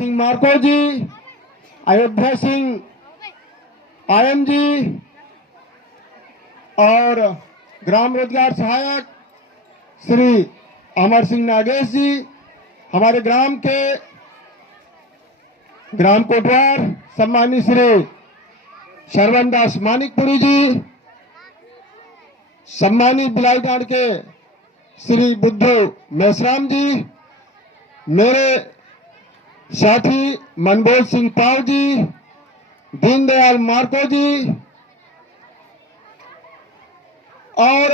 Singh Marco जी, अयोध्या सिंह आयम जी और ग्राम रोजगार सहायक श्री अमर सिंह नागेश जी, हमारे ग्राम के ग्राम कोटवार सम्मानित श्री शरवण दास मानिकपुरी जी, सम्मानित बिलाईडांड के श्री बुद्धू मेसराम जी, मेरे साथी मनबोध सिंह पाव जी, दीनदयाल मार्को जी और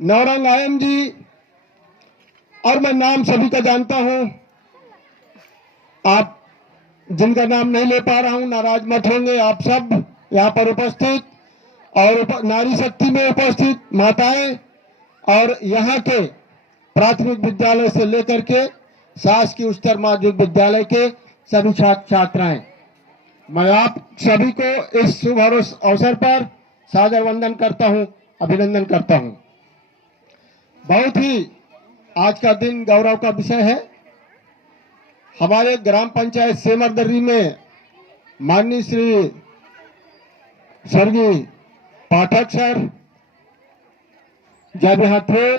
नौरंग आयम जी, और मैं नाम सभी का जानता हूं। आप जिनका नाम नहीं ले पा रहा हूं नाराज मत होंगे। आप सब यहाँ पर उपस्थित और नारी शक्ति में उपस्थित माताएं और यहाँ के प्राथमिक विद्यालय से लेकर के शासकीय उच्चतर माध्यमिक विद्यालय के सभी छात्र छात्राएं, मैं आप सभी को इस शुभ अवसर पर सादर वंदन करता हूं, अभिनंदन करता हूं। बहुत ही आज का दिन गौरव का विषय है। हमारे ग्राम पंचायत सेमरदर्री में माननीय श्री स्वर्गीय पाठक सर जब यहाँ थे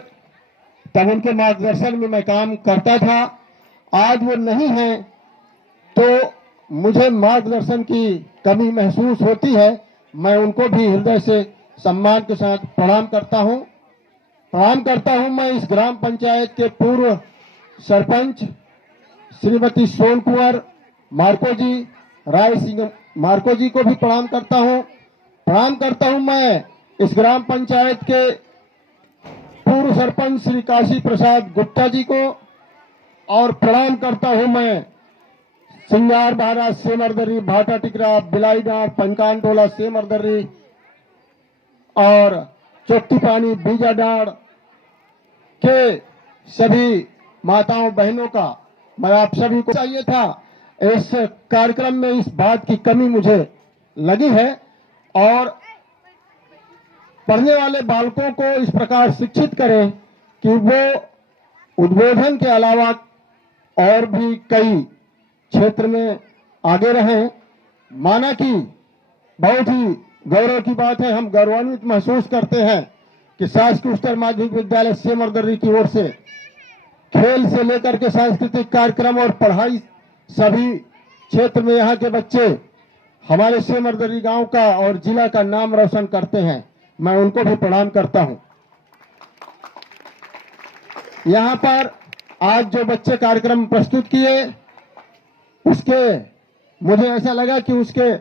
तब उनके मार्गदर्शन में मैं काम करता था। आज वो नहीं है तो मुझे मार्गदर्शन की कमी महसूस होती है। मैं उनको भी हृदय से सम्मान के साथ प्रणाम करता हूं। मैं इस ग्राम पंचायत के पूर्व सरपंच श्रीमती सोन कुंवर मार्को जी, राय सिंह मार्को जी को भी प्रणाम करता हूं। मैं इस ग्राम पंचायत के पूर्व सरपंच श्री काशी प्रसाद गुप्ता जी को, और प्रणाम करता हूं मैं सिंगार महाराज सेमरदर्री, भाटा टिकरा, बिलाईडांड, पंकानटोला सेमरदर्री और चोट्टी पानी बीजाडांड के सभी माताओं बहनों का मैं आप सभी को चाहिए था। इस कार्यक्रम में इस बात की कमी मुझे लगी है और पढ़ने वाले बालकों को इस प्रकार शिक्षित करें कि वो उद्बोधन के अलावा और भी कई क्षेत्र में आगे रहें। माना कि बहुत ही गौरव की बात है, हम गौरवान्वित महसूस करते हैं कि शासकीय उच्चतर माध्यमिक विद्यालय सेमरदर्री की ओर से खेल से लेकर के सांस्कृतिक कार्यक्रम और पढ़ाई सभी क्षेत्र में यहाँ के बच्चे हमारे सेमरदर्री गांव का और जिला का नाम रोशन करते हैं। मैं उनको भी प्रणाम करता हूं। यहाँ पर आज जो बच्चे कार्यक्रम प्रस्तुत किए उसके मुझे ऐसा लगा कि उसके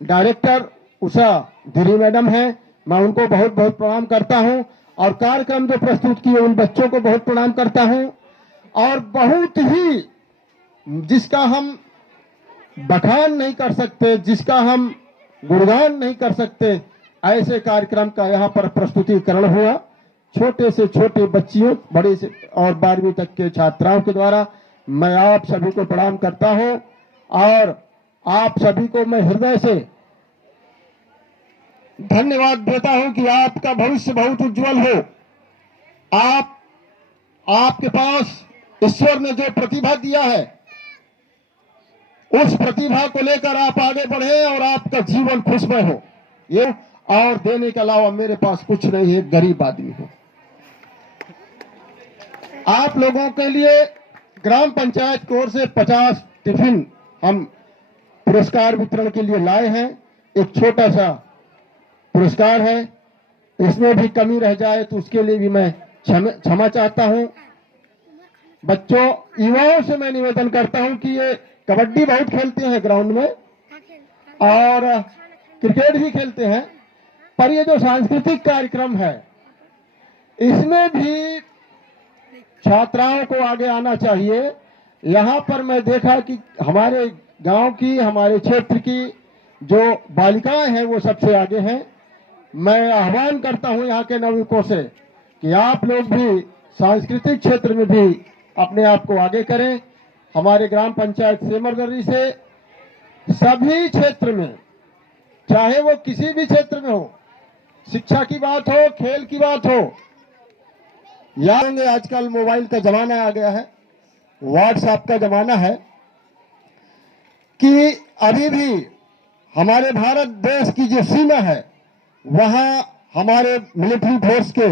डायरेक्टर उषा धीरी मैडम हैं, मैं उनको बहुत बहुत प्रणाम करता हूं। और कार्यक्रम जो प्रस्तुत किए उन बच्चों को बहुत प्रणाम करता हूं। और बहुत ही जिसका हम बखान नहीं कर सकते, जिसका हम गुणगान नहीं कर सकते, ऐसे कार्यक्रम का यहाँ पर प्रस्तुतिकरण हुआ। छोटे से छोटे बच्चियों, बड़े से और 12वीं तक के छात्राओं के द्वारा मैं आप सभी को प्रणाम करता हूं और आप सभी को मैं हृदय से धन्यवाद देता हूं कि आपका भविष्य बहुत उज्जवल हो। आपके पास ईश्वर ने जो प्रतिभा दिया है उस प्रतिभा को लेकर आप आगे बढ़े और आपका जीवन खुशमय हो। ये और देने के अलावा मेरे पास कुछ नहीं है, गरीब आदमी हूं। आप लोगों के लिए ग्राम पंचायत की ओर से 50 टिफिन हम पुरस्कार वितरण के लिए लाए हैं। एक छोटा सा पुरस्कार है, इसमें भी कमी रह जाए तो उसके लिए भी मैं क्षमा चाहता हूं। बच्चों, युवाओं से मैं निवेदन करता हूं कि ये कबड्डी बहुत खेलते हैं ग्राउंड में और क्रिकेट भी खेलते हैं, पर ये जो सांस्कृतिक कार्यक्रम है इसमें भी छात्राओं को आगे आना चाहिए। यहाँ पर मैं देखा कि हमारे गांव की, हमारे क्षेत्र की जो बालिकाएं हैं वो सबसे आगे हैं। मैं आह्वान करता हूं यहाँ के नवयुवकों से कि आप लोग भी सांस्कृतिक क्षेत्र में भी अपने आप को आगे करें। हमारे ग्राम पंचायत सेमरदर्री से सभी क्षेत्र में, चाहे वो किसी भी क्षेत्र में हो, शिक्षा की बात हो, खेल की बात हो, याद होंगे आजकल मोबाइल का जमाना आ गया है, व्हाट्सएप का जमाना है। कि अभी भी हमारे भारत देश की जो सीमा है वहां हमारे मिलिट्री फोर्स के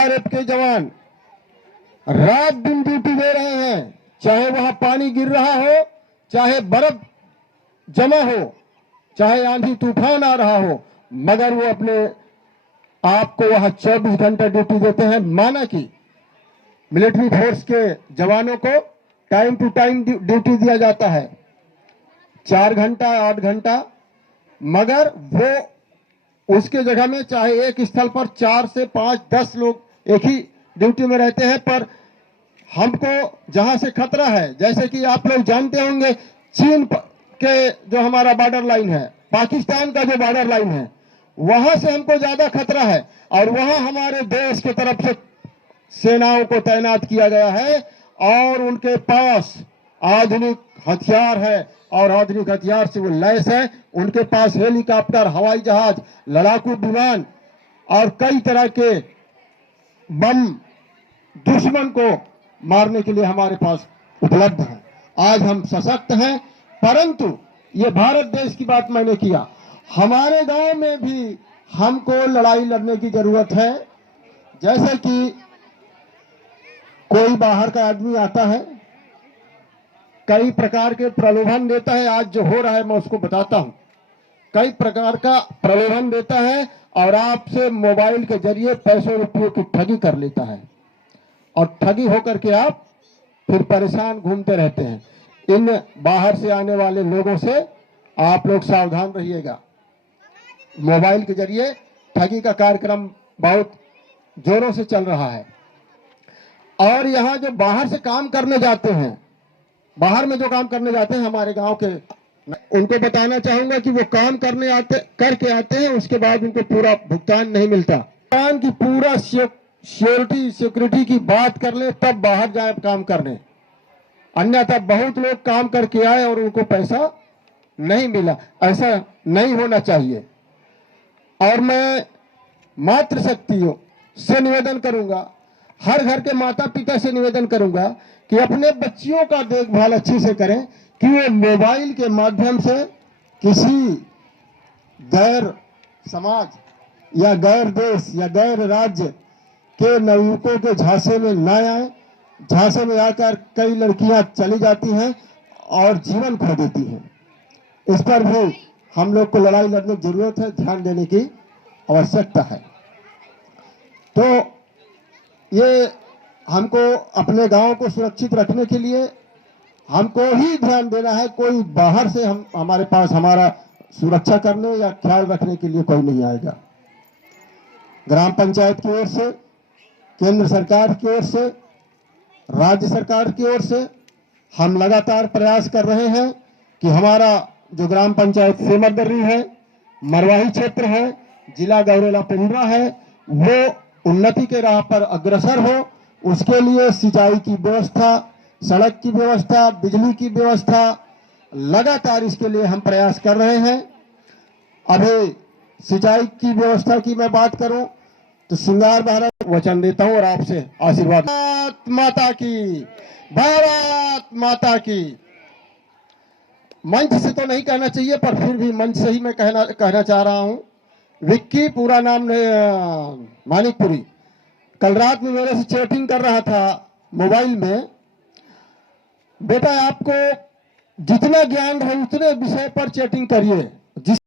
आरएफ के जवान रात दिन ड्यूटी दे रहे हैं, चाहे वहां पानी गिर रहा हो, चाहे बर्फ जमा हो, चाहे आंधी तूफान आ रहा हो, मगर वो अपने आप को वहां 24 घंटे ड्यूटी देते हैं। माना कि मिलिट्री फोर्स के जवानों को टाइम टू टाइम ड्यूटी दिया जाता है, 4 घंटा 8 घंटा, मगर वो उसके जगह में चाहे एक स्थल पर 4 से 5 10 लोग एक ही ड्यूटी में रहते हैं। पर हमको जहां से खतरा है, जैसे कि आप लोग जानते होंगे, चीन के जो हमारा बॉर्डर लाइन है, पाकिस्तान का जो बॉर्डर लाइन है, वहां से हमको ज्यादा खतरा है और वहां हमारे देश की तरफ से सेनाओं को तैनात किया गया है और उनके पास आधुनिक हथियार है और आधुनिक हथियार से वो लैस है। उनके पास हेलीकॉप्टर, हवाई जहाज, लड़ाकू विमान और कई तरह के बम दुश्मन को मारने के लिए हमारे पास उपलब्ध है। आज हम सशक्त हैं, परंतु ये भारत देश की बात मैंने किया, हमारे गांव में भी हमको लड़ाई लड़ने की जरूरत है। जैसे कि कोई बाहर का आदमी आता है, कई प्रकार के प्रलोभन देता है। आज जो हो रहा है मैं उसको बताता हूं। कई प्रकार का प्रलोभन देता है और आपसे मोबाइल के जरिए पैसों रुपयों की ठगी कर लेता है और ठगी होकर के आप फिर परेशान घूमते रहते हैं। इन बाहर से आने वाले लोगों से आप लोग सावधान रहिएगा। मोबाइल के जरिए ठगी का कार्यक्रम बहुत जोरों से चल रहा है और यहाँ जो बाहर से काम करने जाते हैं, बाहर में जो काम करने जाते हैं हमारे गांव के, उनको बताना चाहूंगा कि वो काम करके आते हैं, उसके बाद उनको पूरा भुगतान नहीं मिलता। भुगतान की पूरा सिक्योरिटी की बात कर ले तब बाहर जाए काम करने, अन्यथा बहुत लोग काम करके आए और उनको पैसा नहीं मिला। ऐसा नहीं होना चाहिए और मैं मातृशक्तियों से निवेदन करूंगा, हर घर के माता पिता से निवेदन करूंगा कि अपने बच्चियों का देखभाल अच्छे से करें कि वो मोबाइल के माध्यम से किसी गैर समाज या गैर देश या गैर राज्य के नवयुवकों के झांसे में न आए। झांसे में आकर कई लड़कियां चली जाती हैं और जीवन खो देती हैं। इस पर भी हम लोग को लड़ाई लड़ने की जरूरत है, ध्यान देने की आवश्यकता है। तो ये हमको अपने गांव को सुरक्षित रखने के लिए हमको ही ध्यान देना है। कोई बाहर से हमारे पास हमारा सुरक्षा करने या ख्याल रखने के लिए कोई नहीं आएगा। ग्राम पंचायत की ओर से, केंद्र सरकार की ओर से, राज्य सरकार की ओर से हम लगातार प्रयास कर रहे हैं कि हमारा जो ग्राम पंचायत सेमरदर्री है, मरवाही क्षेत्र है, जिला गौरेला पिंडरा है, वो उन्नति के राह पर अग्रसर हो। उसके लिए सिंचाई की व्यवस्था, सड़क की व्यवस्था, बिजली की व्यवस्था, लगातार इसके लिए हम प्रयास कर रहे हैं। अभी सिंचाई की व्यवस्था की मैं बात करूं तो श्रृंगार भारत वचन देता हूं और आपसे आशीर्वाद। भारत माता की, भारत माता की। मंच से तो नहीं कहना चाहिए पर फिर भी मंच से ही मैं कहना चाह रहा हूं। विक्की, पूरा नाम मानिकपुरी, कल रात में मेरे से चैटिंग कर रहा था मोबाइल में। बेटा आपको जितना ज्ञान है उतने विषय पर चैटिंग करिए।